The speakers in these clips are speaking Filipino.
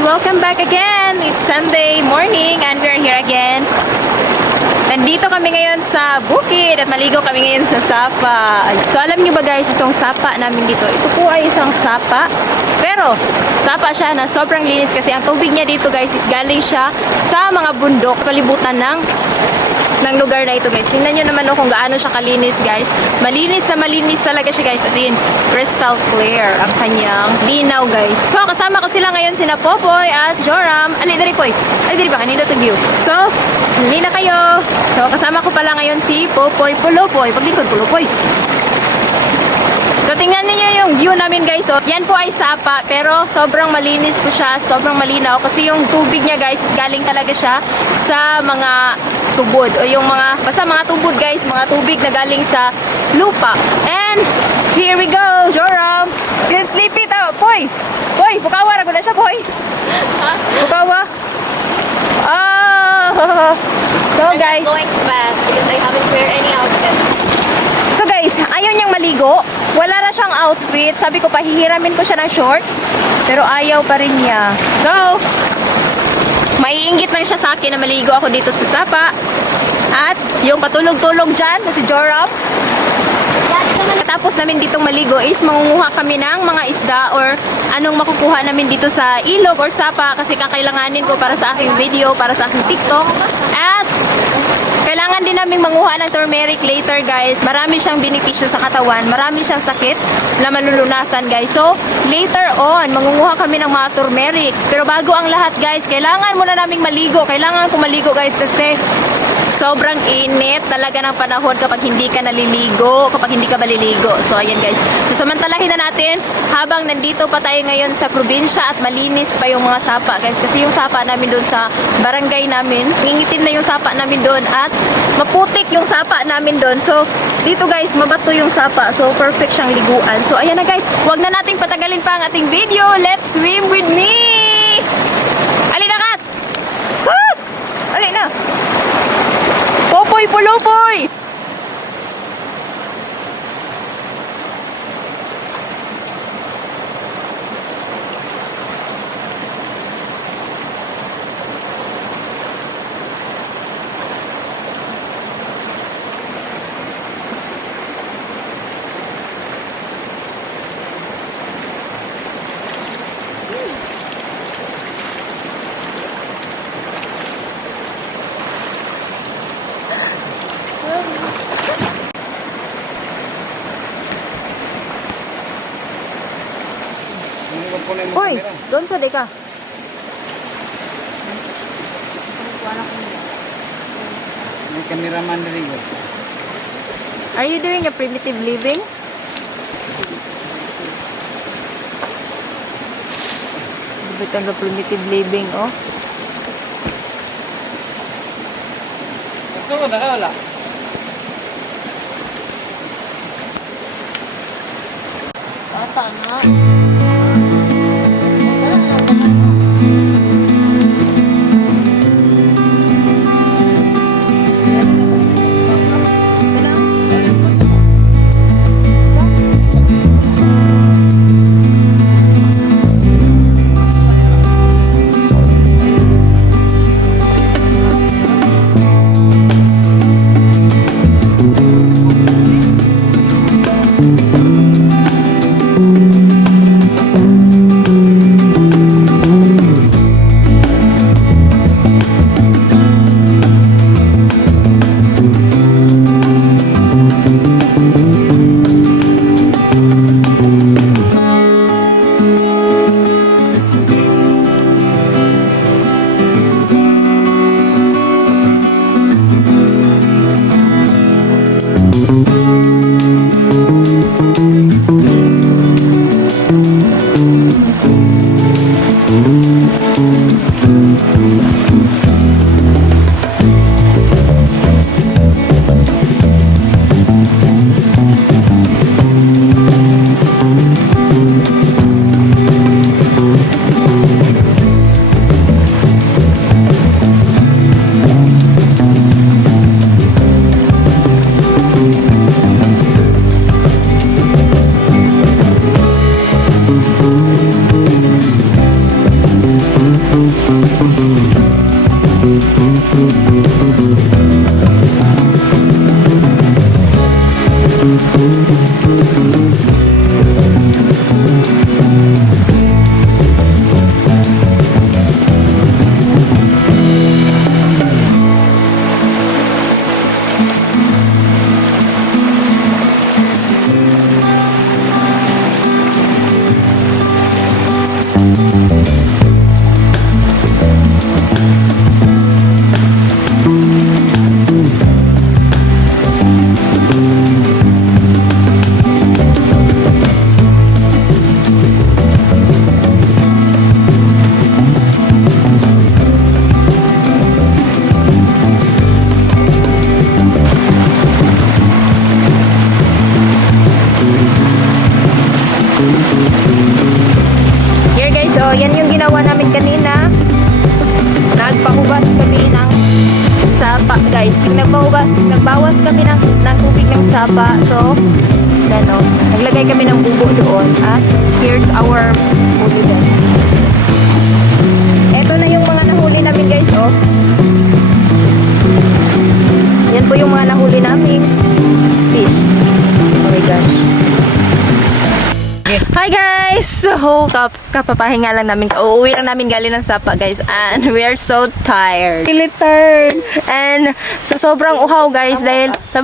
Welcome back again! It's Sunday morning and we're here again. Nandito kami ngayon sa bukid at maligo kami ngayon sa sapa. So alam niyo ba guys, itong sapa namin dito, ito po ay isang sapa. Pero sapa siya na sobrang linis kasi ang tubig niya dito guys is galing siya sa mga bundok, palibutan ng lugar na ito guys. Tingnan nyo naman kung gaano siya kalinis guys. Malinis na malinis talaga siya guys. As in, crystal clear ang kanyang linaw guys. So, kasama ko sila ngayon sina Popoy at Joram. Ali, dari Poy. Ali, dari ba? Kanina to view. So, hindi na kayo. So, kasama ko pala ngayon si Popoy Pulopoy. Paglikod Pulopoy. So, tingnan niyo yung view namin guys. So, yan po ay sapa, pero sobrang malinis po siya at sobrang malinaw kasi yung tubig niya guys is galing talaga siya sa mga tubod o yung mga, basta mga tubod guys, mga tubig na galing sa lupa. And, here we go, Joram. Let's sleep it out, Poy. Poy, bukawa, rago na siya, Poy. Bukawa. Oh. So, guys. I'm going to bed because I haven't wear any outfit. So guys, ayaw niyang maligo. Wala na siyang outfit. Sabi ko, pahihiramin ko siya ng shorts. Pero ayaw pa rin niya. So, maiinggit lang siya sa akin na maligo ako dito sa sapa. At yung patulog-tulog dyan, si Joram. Tapos namin ditong maligo is mangunguha kami ng mga isda or anong makukuha namin dito sa ilog or sapa kasi kakailanganin ko para sa aking video, para sa aking TikTok. At kailangan din namin manguha ng turmeric later guys. Marami siyang benepisyo sa katawan. Marami siyang sakit na malulunasan guys. So, later on, mangunguha kami ng mga turmeric. Pero bago ang lahat guys, kailangan muna naming maligo. Kailangan ko maligo guys kasi sobrang init talaga ng panahon kapag hindi ka naliligo, kapag hindi ka maliligo. So, ayan guys. So, samantalahin na natin habang nandito pa tayo ngayon sa probinsya at malinis pa yung mga sapa guys. Kasi yung sapa namin doon sa barangay namin, ngingitim na yung sapa namin doon at maputik yung sapa namin doon. So, dito guys, mabato yung sapa. So, perfect siyang liguan. So, ayan na guys. Huwag na nating patagalin pa ang ating video. Let's swim with me! Ali na, Kat! Kat! Ali na! Popoy, Pulopoy! Hoy, doon sa deka. May cameraman rin ko. Are you doing a primitive living? Butang ka primitive living, oh. Gusto mo na ka wala? Ata na. namin kanina, nagpahubas kami ng sapa, guys. Yung nagbawas kami ng tubig ng sapa. So, ano, naglagay kami ng bubo doon. At here's our bubo doon. Ito na yung mga nahuli namin, guys, oh. Yan po yung mga nahuli namin fish. Oh my gosh. Hi guys! So, kapapahinga lang namin. Uuwi lang namin galing ng sapa, guys. And we are so tired. Really tired. And sa sobrang uhaw, guys, dahil sa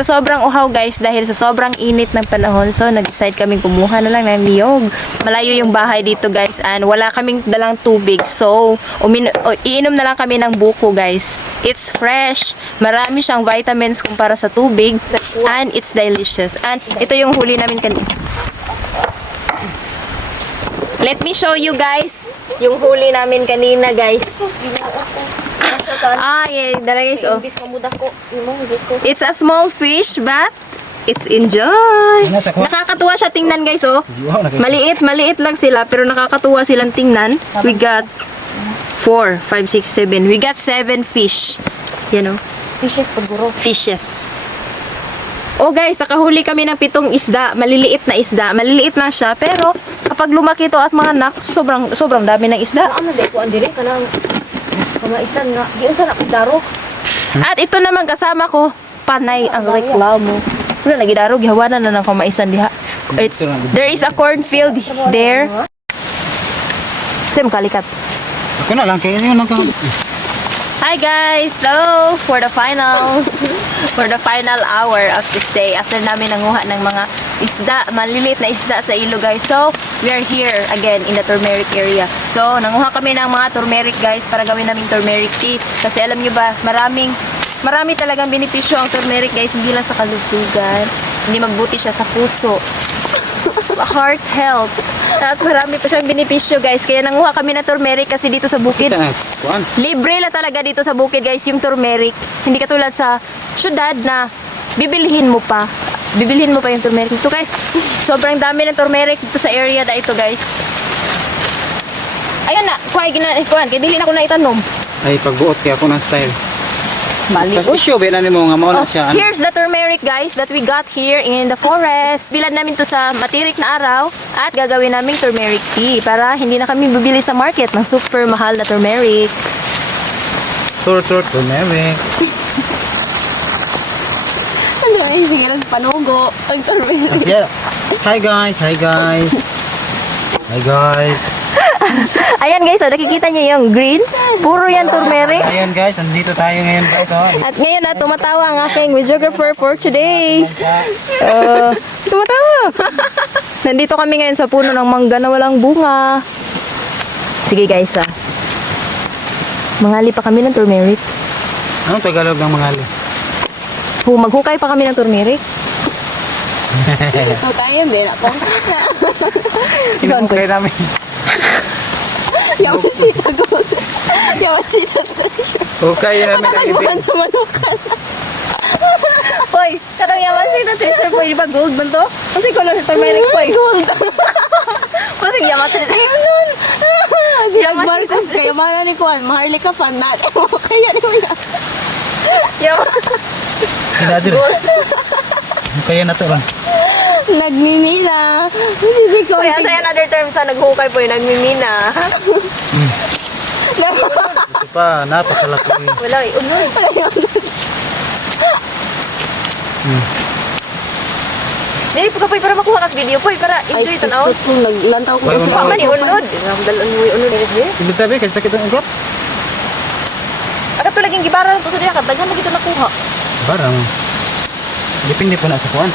sobrang uhaw, guys, dahil sa sobrang init ng panahon, so nag-decide kaming kumuha na lang ng niyog. Malayo yung bahay dito, guys, and wala kaming dalang tubig. So, iinom na lang kami ng buko, guys. It's fresh. Marami siyang vitamins kumpara sa tubig. And it's delicious. And ito yung huli namin kanina. Let me show you guys yung huli namin kanina, guys. Yeah, dala guys, oh. It's a small fish, but it's enjoy. Nakakatuwa siya tingnan, guys, oh. Maliit lang sila, pero nakakatuwa silang tingnan. We got 4, 5, 6, 7. We got 7 fish. You know? Fishes paguro. Fishes. Oh guys, nakahuli kami ng 7 isda. Maliliit na isda. Maliliit lang siya. Pero kapag lumaki to at mga anak, sobrang dami ng isda. Ano dahil ko andire ka ng kamaisan nga. Diyan sa nakidaro. At ito naman kasama ko, panay ang reklamo. Wala lagi daro, gihawanan na ng kamaisan diha. There is a cornfield there. Sim kalikat. Ako na lang, kaya yun lang. Hi guys! So, for the final hour of this day, after namin nanguha ng mga isda, maliliit na isda sa ilo, guys. So, we are here again in the turmeric area. So, nanguha kami ng mga turmeric, guys, para gawin namin turmeric tea. Kasi alam nyo ba, marami talagang benepisyo ang turmeric, guys, hindi lang sa kalusugan. Hindi magbuti siya sa puso. Heart health. At marami pa siyang benepisyo, guys. Kaya nanguha kami ng turmeric kasi dito sa bukid. Libre lang talaga dito sa bukid, guys, yung turmeric. Hindi katulad sa syudad na bibilhin mo pa yung turmeric. Ito, guys, sobrang dami ng turmeric dito sa area na ito, guys. Ayun na, kaya dili na ako na itanom. Ay, pagbuot kaya ako ng style. Mali. Kasi show, na mo nga mauna siya. Here's the turmeric, guys, that we got here in the forest. Bilad namin to sa matirik na araw at gagawin namin turmeric tea para hindi na kami bibili sa market ng super mahal na turmeric. Turmeric. Ano ay, sige lang panugo. Pag turmeric. Hi guys. Ayan, guys, nakikita niyo yung green? Puro yan turmeric. Ayun guys, andito tayo ngayon guys. At ngayon na tumatawa ang aking videographer for today. Tumatawa. Nandito kami ngayon sa puno ng mangga na walang bunga. Sige guys, mangali pa kami ng turmeric. Anong Tagalog ng mangali? Maghukay pa kami ng turmeric. So tayo din ako. Hinukay namin. Yamashita gold. Yamashita station. Hukay namin ang ibig. Sa manukan. Hoy, katang Yamashita treasure po, ba gold man to? Kasi color sa turmeric po eh. Gold. Kasi Yamashita treasure. Yamashita treasure. Kaya mahal ni Kuan, Maharlika fan na. Kaya ni Kuya. Hinadir. Hukay na to lang. Nagmimina. Uy, asa yan another term sa naghukay po yung nagmimina. Ito pa, napakalaki. Wala eh, unoy. Dili po ka po para makuha kas video po, para enjoy ito na. Naglantaw ko. Pama ni unod. Dalan mo yung unod. Hindi tabi, kasi sakit ang ugot. Agad to laging gibara po sa diya, daghan na kita nakuha. Barang. Depende po na sa kuwan.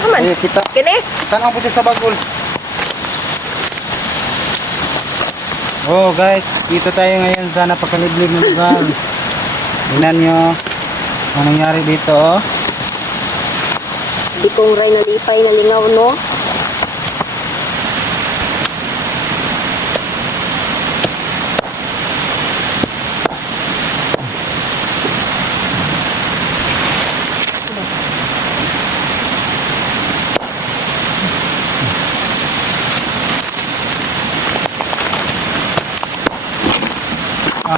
Naman. Ay, kita. Kini? Tanong po sa bagol. Oh guys, dito tayo ngayon sa napakaliblig ng lugar. Tingnan nyo ang nangyari dito. Di kong ray na lipay na lingaw, no?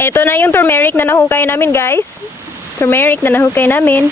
Ito na yung turmeric na nahukay namin, guys. Turmeric na nahukay namin.